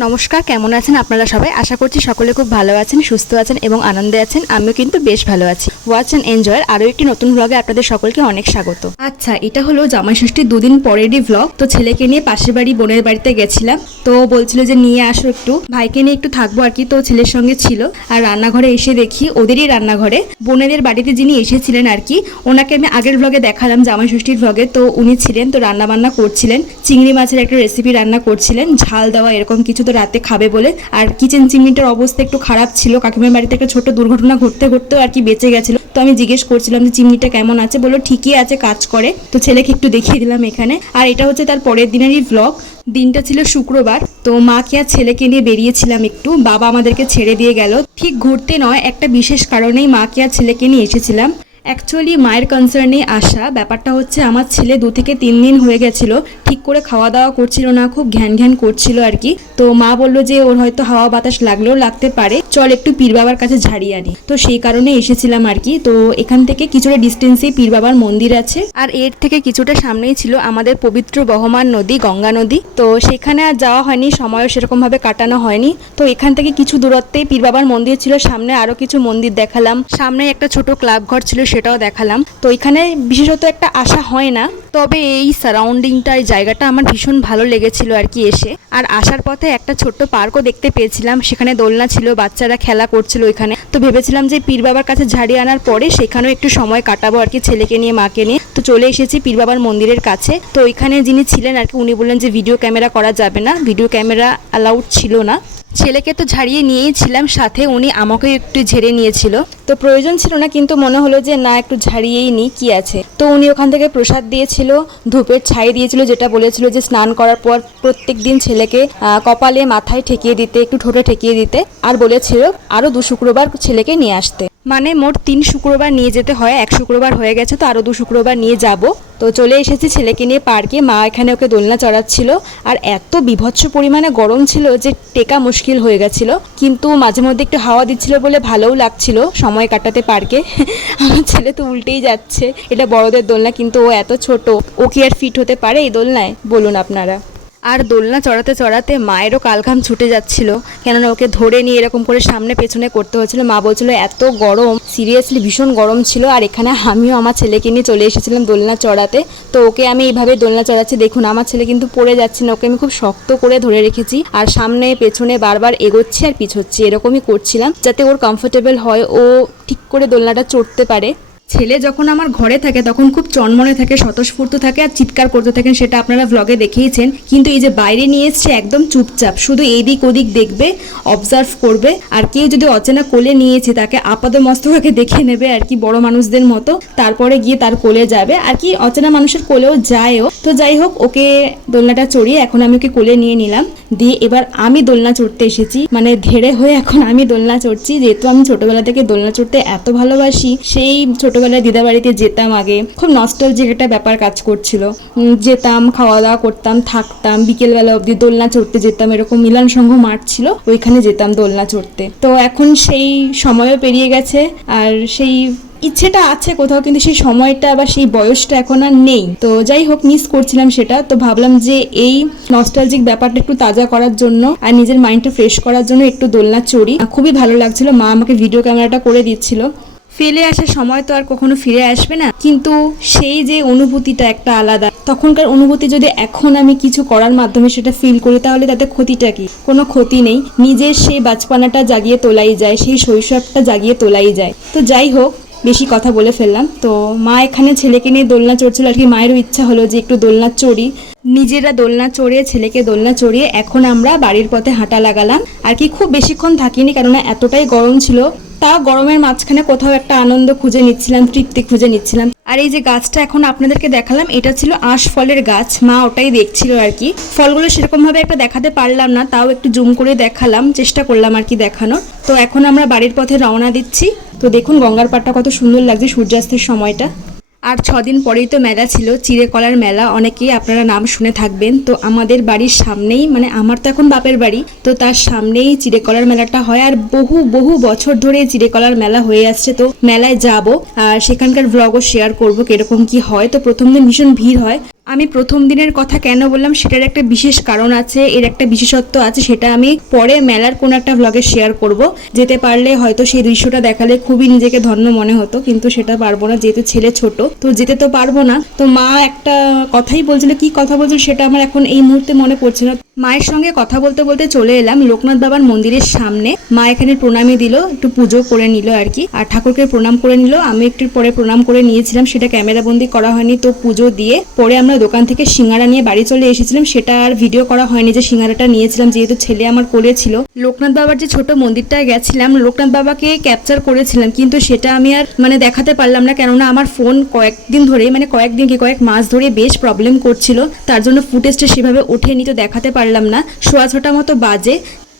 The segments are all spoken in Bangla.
নমস্কার, কেমন আছেন আপনারা সবাই? আশা করছি সকলে খুব ভালো আছেন, সুস্থ আছেন এবং আনন্দে আছেন। আমিও কিন্তু বেশ ভালো আছি। ওয়াচ অ্যান্ড এনজয়ের আরও একটি নতুন ব্লগে আপনাদের সকলকে অনেক স্বাগত। আচ্ছা, এটা হলো জামাই ষষ্ঠীর দুদিন পরেরই ব্লগ। তো ছেলেকে নিয়ে পাশের বাড়ি বোনের বাড়িতে গেছিলাম। তো বলছিল যে নিয়ে আসো একটু, ভাইকে নিয়ে একটু থাকবো আর কি। তো ছেলের সঙ্গে ছিল। আর রান্নাঘরে এসে দেখি ওদেরই রান্নাঘরে বোনেদের বাড়িতে যিনি এসেছিলেন আর কি, ওনাকে আমি আগের ব্লগে দেখালাম, জামাই ষষ্ঠীর ব্লগে। তো উনি ছিলেন, তো রান্না বান্না করছিলেন, চিংড়ি মাছের একটা রেসিপি রান্না করছিলেন, ঝাল দেওয়া এরকম কিছু, তো রাতে খাবে বলে। আর কিচেন চিমনিটার অবস্থা একটু খারাপ ছিল, কাকিমার বাড়িতে একটা ছোট দুর্ঘটনা ঘটতে ঘটতেও আর কি বেঁচে গেছিল। তো আমি জিজ্ঞেস করছিলাম যে চিমনিটা কেমন আছে, বললো ঠিকই আছে, কাজ করে। তো ছেলেকে একটু দেখিয়ে দিলাম এখানে। আর এটা হচ্ছে তার পরের দিনেরই ব্লগ। দিনটা ছিল শুক্রবার। তো মাকে আর ছেলেকে নিয়ে বেরিয়েছিলাম একটু, বাবা আমাদেরকে ছেড়ে দিয়ে গেল। ঠিক ঘুরতে নয়, একটা বিশেষ কারণেই মাকে আর ছেলেকে নিয়ে এসেছিলাম। অ্যাকচুয়ালি মায়ের কনসার্নে আসা। ব্যাপারটা হচ্ছে আমার ছেলে 2 থেকে 3 দিন হয়ে গেছিলো, ঠিক করে খাওয়া দাওয়া করছিল না, খুব ঘ্যান ঘ্যান করছিল আর কি। তো মা বললো যে ওর হয়তো হাওয়া বাতাস লাগলেও লাগতে পারে, চল একটু পীর বাবার কাছে ঝাড়িয়ে আনি। তো সেই কারণে এসেছিলাম আর কি। তো এখান থেকে কিছুটা ডিস্টেন্সেই পীর বাবার মন্দির আছে, আর এর থেকে কিছুটা সামনেই ছিল আমাদের পবিত্র বহমান নদী, গঙ্গা নদী। তো সেখানে আর যাওয়া হয়নি, সময়ও সেরকমভাবে কাটানো হয়নি। তো এখান থেকে কিছু দূরত্বেই পীর বাবার মন্দির ছিল, সামনে আরো কিছু মন্দির দেখালাম, সামনে একটা ছোট ক্লাব ঘর ছিল, সেটাও দেখালাম। তো এখানে বিশেষত একটা আসা হয় না, তবে এই সারাউন্ডিংটা, এই জায়গাটা আমার ভীষণ ভালো লেগেছিল আর কি এসে। আর আসার পথে একটা ছোট্ট পার্কও দেখতে পেয়েছিলাম, সেখানে দোলনা ছিল, বাচ্চারা খেলা করছিল ওইখানে। তো ভেবেছিলাম যে পীর বাবার কাছে ঝাড়িয়ে আনার পরে সেখানেও একটু সময় কাটাবো আর কি, ছেলেকে নিয়ে মাকে নিয়ে। তো চলে এসেছি পীর বাবার মন্দিরের কাছে। তো ওইখানে যিনি ছিলেন আর কি, উনি বললেন যে ভিডিও ক্যামেরা করা যাবে না, ভিডিও ক্যামেরা অ্যালাউড ছিল না। ছেলেকে তো ঝাড়িয়ে নিয়েই ছিলাম, সাথে উনি আমাকেও একটু ঝেড়ে নিয়েছিল। তো প্রয়োজন ছিল না, কিন্তু মনে হলো যে না, একটু ঝাড়িয়েই নিই, কি আছে। তো উনি ওখান থেকে প্রসাদ দিয়েছিল, ধূপের ছাই দিয়েছিল, যেটা বলেছিল যে স্নান করার পর প্রত্যেক দিন ছেলেকে কপালে মাথায় ঠেকিয়ে দিতে, একটু ঠোঁটে ঠেকিয়ে দিতে। আর বলেছিল আরও 2 শুক্রবার ছেলেকে নিয়ে আসতে। মানে মোট 3 শুক্রবার নিয়ে যেতে হয়, 1 শুক্রবার হয়ে গেছে, তো আরও 2 শুক্রবার নিয়ে যাব। তো চলে এসেছি ছেলেকে নিয়ে পার্কে। মা এখানে ওকে দোলনা চড়াচ্ছিল। আর এত বিভৎস পরিমাণে গরম ছিল যে টেকা মুশকিল হয়ে গেছিল, কিন্তু মাঝে মধ্যে একটু হাওয়া দিচ্ছিল বলে ভালোও লাগছিল সময় কাটাতে পার্কে। আমার ছেলে তো উল্টেই যাচ্ছে, এটা বড়দের দোলনা, কিন্তু ও এত ছোট, ও কি আর ফিট হতে পারে এই দোলনায়, বলুন আপনারা। আর দোলনা চড়াতে চড়াতে মায়েরও কালঘাম ছুটে যাচ্ছিল, কেননা ওকে ধরে নিয়ে এরকম করে সামনে পেছনে করতে হচ্ছিল। মা বলছিল এত গরম, সিরিয়াসলি ভীষণ গরম ছিল। আর এখানে আমিও আমার ছেলেকে নিয়ে চলে এসেছিলাম দোলনা চড়াতে। তো ওকে আমি এইভাবে দোলনা চড়াচ্ছি, দেখুন আমার ছেলে কিন্তু পড়ে যাচ্ছে না, ওকে আমি খুব শক্ত করে ধরে রেখেছি। আর সামনে পেছনে বারবার এগোচ্ছি আর পিছোচ্ছি, এরকমই করছিলাম যাতে ওর কমফোর্টেবল হয়, ও ঠিক করে দোলনাটা চড়তে পারে। ছেলে যখন আমার ঘরে থাকে তখন খুব চনমনে থাকে, স্বতঃস্ফূর্ত থাকে আর চিৎকার করতে থাকেন, সেটা আপনারা ব্লগে দেখেইছেন। কিন্তু এই যে বাইরে নিয়ে এসছে একদম চুপচাপ, শুধু এইদিক ওদিক দেখবে, অবজার্ভ করবে। আর কেউ যদি অচেনা কোলে নিয়েছে তাকে আপাদমস্তকে দেখে নেবে আর কি, বড় মানুষদের মতো, তারপরে গিয়ে তার কোলে যাবে আর কি। অচেনা মানুষের কোলেও যায়ও। তো যাই হোক, ওকে দোলনাটা চড়িয়ে এখন আমি ওকে কোলে নিয়ে নিলাম, দিয়ে এবার আমি দোলনা চড়তে এসেছি, মানে ধেড়ে হয়ে এখন আমি দোলনা চড়ছি। যেহেতু আমি ছোটবেলা থেকে দোলনা চড়তে এত ভালোবাসি, সেই ছোটবেলায় দিদা বাড়িতে যেতাম আগে, খুব নস্টালজিক একটা ব্যাপার কাজ করছিল। যেতাম, খাওয়া দাওয়া করতাম, থাকতাম, বিকেলবেলা অবধি দোলনা চড়তে যেতাম। এরকম মিলন সংঘ মাঠ ছিল, ওইখানে যেতাম দোলনা চড়তে। তো এখন সেই সময়ও পেরিয়ে গেছে, আর সেই ইচ্ছেটা আছে কোথাও, কিন্তু সেই সময়টা বা সেই বয়সটা এখন আর নেই। তো যাই হোক, মিস করছিলাম সেটা। তো ভাবলাম যে এই নস্টালজিক ব্যাপারটা একটু তাজা করার জন্য আর নিজের মাইন্ডটা ফ্রেশ করার জন্য একটু দোলনা চড়ি। খুবই ভালো লাগছিল, মা আমাকে ভিডিও ক্যামেরাটা করে দিচ্ছিল। ফেলে আসার সময় তো আর কখনো ফিরে আসবে না, কিন্তু সেই যে অনুভূতিটা একটা আলাদা। তখনকার অনুভূতি যদি এখন আমি কিছু করার মাধ্যমে সেটা ফিল করি, তাহলে তাতে ক্ষতিটা কি? কোনো ক্ষতি নেই। নিজের সেই বাচপানাটা জাগিয়ে তোলাই যায়, সেই শৈশবটা জাগিয়ে তোলাই যায়। তো যাই হোক, বেশি কথা বলে ফেললাম। তো মা এখানে ছেলেকে নিয়ে দোলনা চড়ছিল আর কি, মায়েরও ইচ্ছা হলো যে একটু দোলনা চড়ি। নিজেরা দোলনা চড়িয়ে ছেলেকে দোলনা চড়িয়ে এখন আমরা বাড়ির পথে হাঁটা লাগালাম আর কি। খুব বেশিক্ষণ থাকিনি, কেননা এতটাই গরম ছিল। তাও গরমের মাঝখানে কোথাও একটা আনন্দ খুঁজে নিচ্ছিলাম, তৃপ্তি খুঁজে নিচ্ছিলাম। আর এই যে গাছটা এখন আপনাদেরকে দেখালাম, এটা ছিল আঁশ ফলের গাছ, মা ওটাই দেখছিল আর কি। ফলগুলো সেরকমভাবে একটা দেখাতে পারলাম না, তাও একটু জুম করে দেখালাম, চেষ্টা করলাম আর কি দেখানোর। তো এখন আমরা বাড়ির পথে রওনা দিচ্ছি। তো দেখুন গঙ্গার পাড়টা কত সুন্দর লাগছে সূর্যাস্তের সময়টা। আর 6 দিন পরেই তো মেলা ছিল, চিড়েকলার মেলা, অনেকেই আপনারা নাম শুনে থাকবেন। তো আমাদের বাড়ির সামনেই, মানে আমার তো এখন বাপের বাড়ি, তো তার সামনেই চিড়েকলার মেলাটা হয়। আর বহু বহু বছর ধরে চিড়েকলার মেলা হয়ে আসছে। তো মেলায় যাব আর সেখানকার ব্লগও শেয়ার করব কিরকম কি হয়। তো প্রথম দিন ভীষণ ভিড় হয়, আমি প্রথম দিনের কথা কেন বললাম সেটার একটা বিশেষ কারণ আছে, এর একটা বিশেষত্ব আছে, সেটা আমি পরে মেলার কোনো একটা ভ্লগে শেয়ার করব। যেতে পারলে হয়তো সেই দৃশ্যটা দেখালে খুবই নিজেকে ধন্য মনে হতো, কিন্তু সেটা পারবো না যেহেতু ছেলে ছোট, তো যেতে তো পারবো না। তো মা একটা কথাই বলছিল, কি কথা বলছিল সেটা আমার এখন এই মুহূর্তে মনে পড়ছে না। মায়ের সঙ্গে কথা বলতে বলতে চলে এলাম লোকনাথ বাবার মন্দিরের সামনে। মা এখানে প্রণামী দিল, একটু পুজো করে নিল আর কি, আর ঠাকুরকে প্রণাম করে নিল। আমি একটু পরে প্রণাম করে নিয়েছিলাম, সেটা ক্যামেরা বন্দি করা হয়নি। তো পুজো দিয়ে পরে আমরা দোকান থেকে সিঙ্গারা নিয়ে বাড়ি চলে এসেছিলাম, সেটা আর ভিডিও করা হয়নি যে সিঙ্গারাটা নিয়েছিলাম, যেহেতু ছেলে আমার কোলে ছিল। লোকনাথ বাবার যে ছোট মন্দিরটায় গেছিলাম, লোকনাথ বাবাকে ক্যাপচার করেছিলাম, কিন্তু সেটা আমি আর দেখাতে পারলাম না, কেননা আমার ফোন কয়েকদিন ধরে কয়েক মাস ধরে বেশ প্রবলেম করছিল, তার জন্য ফুটেজটা সেভাবে ওঠেনি, তো দেখাতে পারলাম না। 6:15 মতো বাজে,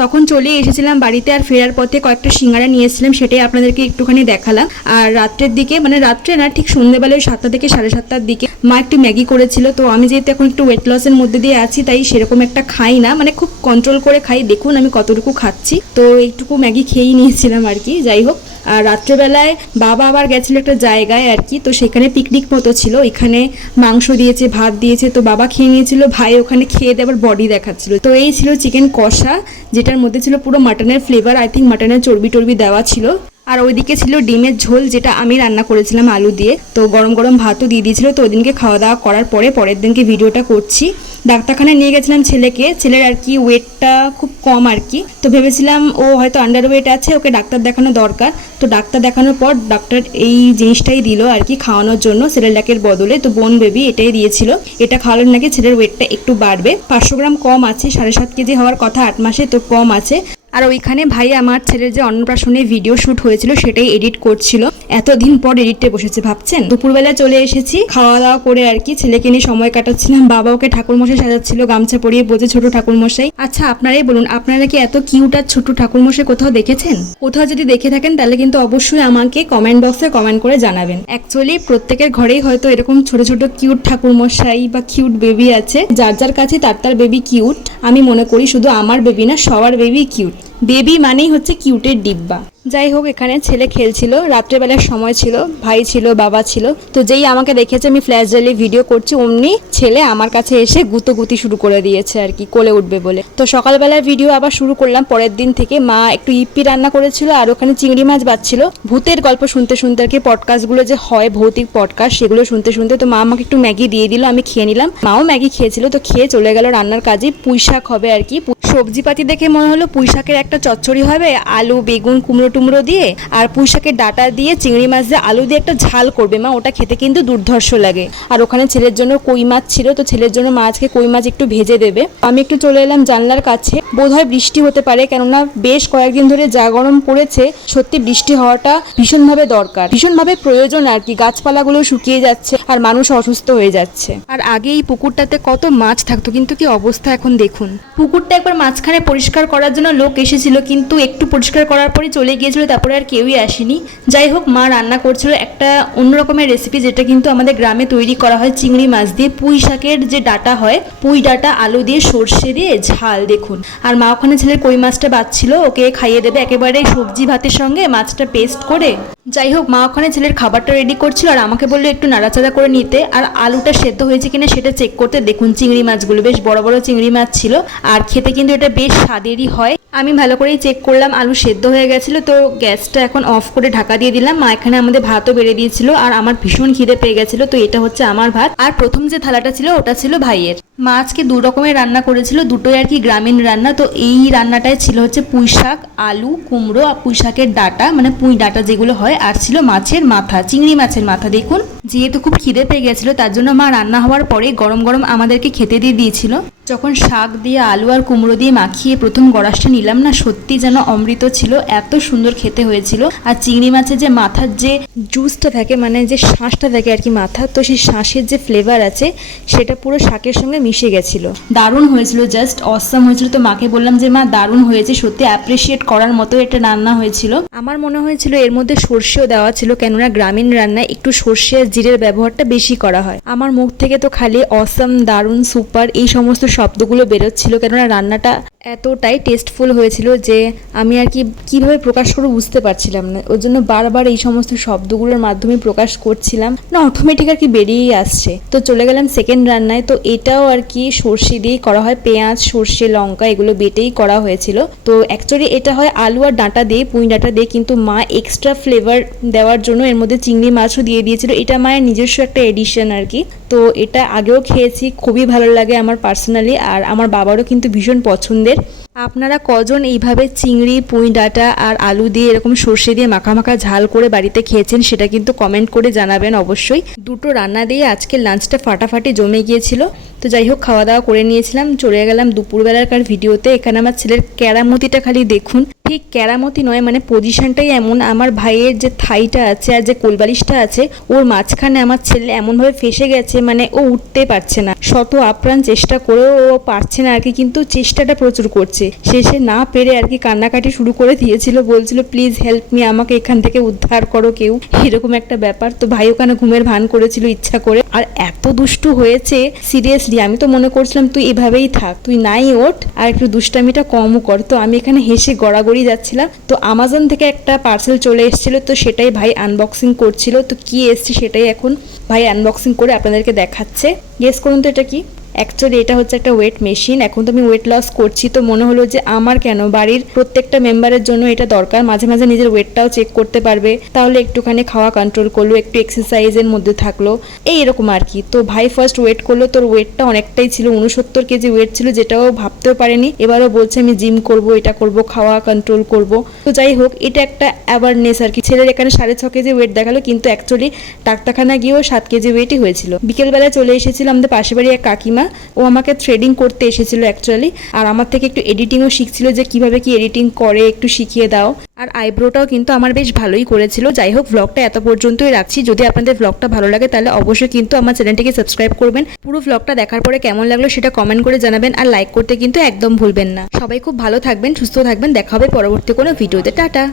তখন চলে এসেছিলাম বাড়িতে, আর ফেরার পথে কয়েকটা সিঙ্গারা নিয়েছিলাম, সেটাই আপনাদেরকে একটুখানি দেখালাম। আর রাত্রের দিকে, রাত্রে না, ঠিক সন্ধ্যেবেলায় 7টা থেকে 7:30টার দিকে মা একটু ম্যাগি করেছিল। তো আমি যেহেতু এখন একটু ওয়েট লসের মধ্যে দিয়ে আছি, তাই সেরকম একটা খাই না, খুব কন্ট্রোল করে খাই। দেখুন আমি কতটুকু খাচ্ছি, তো এইটুকু ম্যাগি খেয়েই নিয়েছিলাম আর কি। যাই হোক, আর রাত্রেবেলায় বাবা আবার গেছিল একটা জায়গায় আর কি, তো সেখানে পিকনিক মতো ছিল, এখানে মাংস দিয়েছে, ভাত দিয়েছে, তো বাবা খেয়ে নিয়েছিল, ভাই ওখানে খেয়ে দিয়ে আবার বডি দেখাচ্ছিল। তো এই ছিল চিকেন কষা, যেটার মধ্যে ছিল পুরো মাটনের ফ্লেভার, আই থিঙ্ক মাটনের চর্বি টর্বি দেওয়া ছিল। আর ওইদিকে ছিল ডিমের ঝোল, যেটা আমি রান্না করেছিলাম আলু দিয়ে। তো গরম গরম ভাতও দিয়ে দিয়েছিল। তো ওই দিনকে খাওয়া দাওয়া করার পরের দিনকে ভিডিওটা করছি। ডাক্তারখানায় নিয়ে গেছিলাম ছেলেকে, ছেলের আর কি ওয়েটটা খুব কম আর কি, তো ভেবেছিলাম ও হয়তো আন্ডার ওয়েট আছে, ওকে ডাক্তার দেখানো দরকার। তো ডাক্তার দেখানোর পর ডাক্তার এই জিনিসটাই দিল আর কি খাওয়ানোর জন্য, সেরেল্যাকের বদলে। তো বোন বেবি এটাই দিয়েছিল, এটা খাওয়ালে নাকি ছেলের ওয়েটটা একটু বাড়বে। 500 গ্রাম কম আছে, 7.5 কেজি হওয়ার কথা 8 মাসে, তো কম আছে। আর ওইখানে ভাই আমার ছেলের যে অন্নপ্রাশনের ভিডিও শ্যুট হয়েছিল সেটাই এডিট করছিল, এতদিন পর এডিটে বসেছে ভাবছেন। দুপুরবেলা চলে এসেছি, খাওয়া দাওয়া করে আর কি ছেলেকে নিয়ে সময় কাটাচ্ছিলাম। বাবা ওকে ঠাকুরমশাই সাজাচ্ছিল, গামছা পরিয়ে বলছে ছোট ঠাকুরমশাই। আচ্ছা আপনারাই বলুন, আপনারা কি এত কিউট আর ছোট ঠাকুরমশাই কোথাও দেখেছেন? কোথাও যদি দেখে থাকেন তাহলে কিন্তু অবশ্যই আমাকে কমেন্ট বক্সে কমেন্ট করে জানাবেন। অ্যাকচুয়ালি প্রত্যেকের ঘরেই হয়তো এরকম ছোট ছোট কিউট ঠাকুরমশাই বা কিউট বেবি আছে, যার যার কাছে তার বেবি কিউট। আমি মনে করি শুধু আমার বেবি না, সবার বেবি কিউট। বেবি মানেই হচ্ছে কিউটের ডিব্বা। যাই হোক, এখানে ছেলে খেলছিল, রাত্রেবেলার সময় ছিল, ভাই ছিল, বাবা ছিল। তো যেই আমাকে দেখেছে আমি ফ্ল্যাশ জ্বালিয়ে ভিডিও করছি, অমনি ছেলে আমার কাছে এসে গুতোগুতি শুরু করে দিয়েছে আর কি, কোলে উঠবে বলে। তো সকালবেলার ভিডিও আবার শুরু করলাম পরের দিন থেকে। মা একটু ইপ্পি রান্না করেছিল, আর ওখানে চিংড়ি মাছ বাচ্ছিল। ভূতের গল্প শুনতে শুনতে আর কি, পডকাস্টগুলো যে হয় ভৌতিক পডকাস্ট, সেগুলো শুনতে শুনতে তো মা আমাকে একটু ম্যাগি দিয়ে দিল, আমি খেয়ে নিলাম। মাও ম্যাগি খেয়েছিল, তো খেয়ে চলে গেল রান্নার কাজে। পুঁই শাক হবে আর কি, সবজিপাতি দেখে মনে হলো পুঁই শাকের একটা চচ্চড়ি হবে, আলু বেগুন কুমড়ো টুমড়ো দিয়ে, আর পুঁই শাকের ডাটা দিয়ে চিংড়ি মাছ দিয়ে আলু দিয়ে একটা ঝাল করবে মা, ওটা খেতে কিন্তু দুর্ধর্ষ লাগে। আর ওখানে ছেলের জন্য কই মাছ ছিল, তো ছেলের জন্য মা আজকে কই মাছ একটু ভেজে দেবে। আমি একটু চলে এলাম জানলার কাছে, বোধহয় বৃষ্টি হতে পারে, কেননা বেশ কয়েকদিন ধরে যা গরম পড়েছে, সত্যি বৃষ্টি হওয়াটা ভীষণভাবে দরকার, ভীষণভাবে প্রয়োজন আর কি। গাছপালাগুলো শুকিয়ে যাচ্ছে আর মানুষ অসুস্থ হয়ে যাচ্ছে। আর আগে এই পুকুরটাতে কত মাছ থাকতো, কিন্তু কি অবস্থা এখন দেখুন। পুকুরটা একবার মাঝখানে পরিষ্কার করার জন্য লোক এসেছিল, কিন্তু একটু পরিষ্কার করার পরে চলে গিয়েছিল, তারপরে আর কেউই আসেনি। যাই হোক, মা রান্না করছিল একটা অন্য রকমের রেসিপি, যেটা কিন্তু আমাদের গ্রামে তৈরি করা হয় চিংড়ি মাছ দিয়ে। পুঁই শাকের যে ডাটা হয়, পুঁই ডাটা আলু দিয়ে সর্ষে দিয়ে ঝাল দেখুন। আর মা ওখানে ছেলের কই মাছটা বাচ্ছিল, ওকে খাইয়ে দেবে একেবারে সবজি ভাতের সঙ্গে মাছটা পেস্ট করে। যাই হোক, মা ওখানে ছেলের খাবারটা রেডি করছিল, আর আমাকে বললো একটু নাড়াচাড়া করে নিতে, আর আলুটা সেদ্ধ হয়েছে কিনা সেটা চেক করতে। দেখুন চিংড়ি মাছগুলো বেশ বড় বড় চিংড়ি মাছ ছিল, আর খেতে কিন্তু এটা বেশ স্বাদেরই হয়। আমি ভালো করেই চেক করলাম, আলু সেদ্ধ হয়ে গেছিলো। তো গ্যাসটা এখন অফ করে ঢাকা দিয়ে দিলাম। মা এখানে আমাদের ভাতও বেড়ে দিয়েছিল, আর আমার ভীষণ খিদে পেয়ে গেছিলো। তো এটা হচ্ছে আমার ভাত, আর প্রথম যে থালাটা ছিল ওটা ছিল ভাইয়ের। মা আজকে 2 রকমের রান্না করেছিল, দুটোই আর কি গ্রামীণ রান্না। তো এই রান্নাটাই ছিল হচ্ছে পুঁই শাক, আলু, কুমড়ো, আর পুঁই শাকের ডাটা, পুঁই ডাটা যেগুলো হয়, আর ছিল মাছের মাথা, চিংড়ি মাছের মাথা। দেখুন, যেহেতু খুব খিদে পেয়ে গেছিলো, তার জন্য মা রান্না হওয়ার পরে গরম গরম আমাদেরকে খেতে দিয়ে দিয়েছিল। যখন শাক দিয়ে আলু আর কুমড়ো দিয়ে মাখিয়ে প্রথম গড়াসটা নিলাম না, সত্যি যেন অমৃত ছিল, এত সুন্দর খেতে হয়েছিল। আর চিংড়ি মাছের যে মাথার যে জুসটা থাকে, যে শাঁসটা থাকে আর কি মাথা, তো সেই শাঁসের যে ফ্লেভার আছে সেটা পুরো শাকের সঙ্গে মিশে গেছিল, দারুণ হয়েছিল, জাস্ট অসাম হয়েছিল। তো মাকে বললাম যে মা দারুণ হয়েছে, সত্যি অ্যাপ্রিসিয়েট করার মতো একটা রান্না হয়েছিল। আমার মনে হয়েছিল এর মধ্যে সর্ষেও দেওয়া ছিল, কেননা গ্রামীণ রান্নায় একটু সর্ষে আর জিরের ব্যবহারটা বেশি করা হয়। আমার মুখ থেকে তো খালি অসম, দারুণ, সুপার এই সমস্ত শব্দগুলো বেরোচ্ছিল, কেননা রান্নাটা এতটাই টেস্টফুল হয়েছিল যে আমি আর কি কিভাবে প্রকাশ করবো বুঝতে পারছিলাম না। ওর জন্য বারবার এই সমস্ত শব্দগুলোর মাধ্যমে প্রকাশ করছিলাম না, অটোমেটিক আর কি বেরিয়েই আসছে। তো চলে গেলাম সেকেন্ড রান্নায়। তো এটাও আর কি সর্ষে দিয়েই করা হয়, পেঁয়াজ, সর্ষে, লঙ্কা এগুলো বেটেই করা হয়েছিল। তো অ্যাকচুয়ালি এটা হয় আলু আর ডাঁটা দিয়ে, পুঁই ডাঁটা দিয়ে, কিন্তু মা এক্সট্রা ফ্লেভার দেওয়ার জন্য এর মধ্যে চিংড়ি মাছও দিয়ে দিয়েছিল। এটা মায়ের নিজস্ব একটা এডিশন আর কি। তো এটা আগেও খেয়েছি, খুবই ভালো লাগে আমার পার্সোনালি, আর আমার বাবারও কিন্তু ভীষণ পছন্দের। আপনারা কজন এইভাবে চিংড়ি, পুঁই ডাঁটা আর আলু দিয়ে এরকম সর্ষে দিয়ে মাখা মাখা ঝাল করে বাড়িতে খেয়েছেন সেটা কিন্তু কমেন্ট করে জানাবেন অবশ্যই। দুটো রান্না দিয়ে আজকের লাঞ্চটা ফাটাফাটি জমে গিয়েছিল। তো যাই হোক, খাওয়া দাওয়া করে নিয়েছিলাম, চলে গেলাম দুপুরবেলাকার ভিডিওতে। এখানে আমার ছেলের কেরামতিটা খালি দেখুন। ঠিক কেরামতি নয়, মানে পজিশনটাই এমন, আমার ভাইয়ের যে থাইটা আছে আর যে কোলবালিশটা আছে ওর মাঝখানে আমার ছেলে এমনভাবে ফেসে গেছে, মানে ও উঠতে পারছে না। শত আপ্রাণ চেষ্টা করেও ও পারছে না আর কি, কিন্তু চেষ্টাটা প্রচুর করছে। শেষে না পেরে আর কি কান্নাকাটি শুরু করে দিয়েছিল, বলছিল প্লিজ হেল্প মি, আমাকে এখান থেকে উদ্ধার করো কেউ, এরকম একটা ব্যাপার। তো ভাই ওখানে ঘুমের ভান করেছিল ইচ্ছা করে, আর এত দুষ্টু হয়েছে সিরিয়াসলি। আমি তো মনে করছিলাম তুই এভাবেই থাক, তুই নাই ওঠ আর একটু দুষ্টামিটা কমও কর। তো আমি এখানে হেসে গড়াগড়ি যাচ্ছিলাম। তো আমাজন থেকে একটা পার্সেল চলে এসেছিল, তো সেটাই ভাই আনবক্সিং করছিল। তো কি এসছে সেটাই এখন ভাই আনবক্সিং করে আপনাদেরকে দেখাচ্ছে। গেস করুন তো এটা কি। অ্যাকচুয়ালি এটা হচ্ছে একটা ওয়েট মেশিন। এখন তো আমি ওয়েট লস করছি, তো মনে হলো যে আমার কেন, বাড়ির প্রত্যেকটা মেম্বারের জন্য এটা দরকার। মাঝে মাঝে নিজের ওয়েটটাও চেক করতে পারবে, তাহলে একটুখানি খাওয়া কন্ট্রোল করলো, একটু এক্সারসাইজের মধ্যে থাকলো, এরকম আর কি। তো ভাই ফার্স্ট ওয়েট করলো, তোর ওয়েটটা অনেকটাই ছিল, 69 কেজি ওয়েট ছিল, যেটাও ভাবতেও পারেনি। এবারও বলছে আমি জিম করব, এটা করব, খাওয়া কন্ট্রোল করব। তো যাই হোক, এটা একটা অ্যাওয়ারনেস আর কি। ছেলের এখানে 6.5 কেজি ওয়েট দেখালো, কিন্তু অ্যাকচুয়ালি ডাক্তারখানা গিয়েও 7 কেজি ওয়েটই হয়েছিল। বিকেলবেলায় চলে এসেছিল আমাদের পাশে বাড়ি এক কাকিমা, ও আমাকে থ্রেডিং করতে এসেছিল অ্যাকচুয়ালি, আর আমার থেকে একটু এডিটিংও শিখছিল, যে কিভাবে কি এডিটিং করে একটু শিখিয়ে দাও। আর আইব্রোটাও কিন্তু আমার বেশ ভালোই করেছিল। যাই হোক, ব্লগটা এত পর্যন্তই রাখছি। যদি আপনাদের ব্লগটা ভালো লাগে তাহলে অবশ্যই কিন্তু আমার চ্যানেলটিকে সাবস্ক্রাইব করবেন। পুরো ব্লগটা দেখার পরে কেমন লাগলো সেটা কমেন্ট করে জানাবেন, আর লাইক করতে কিন্তু একদম ভুলবেন না। সবাই খুব ভালো থাকবেন, সুস্থ থাকবেন, দেখা হবে পরবর্তী কোনো ভিডিওতে। টাটা।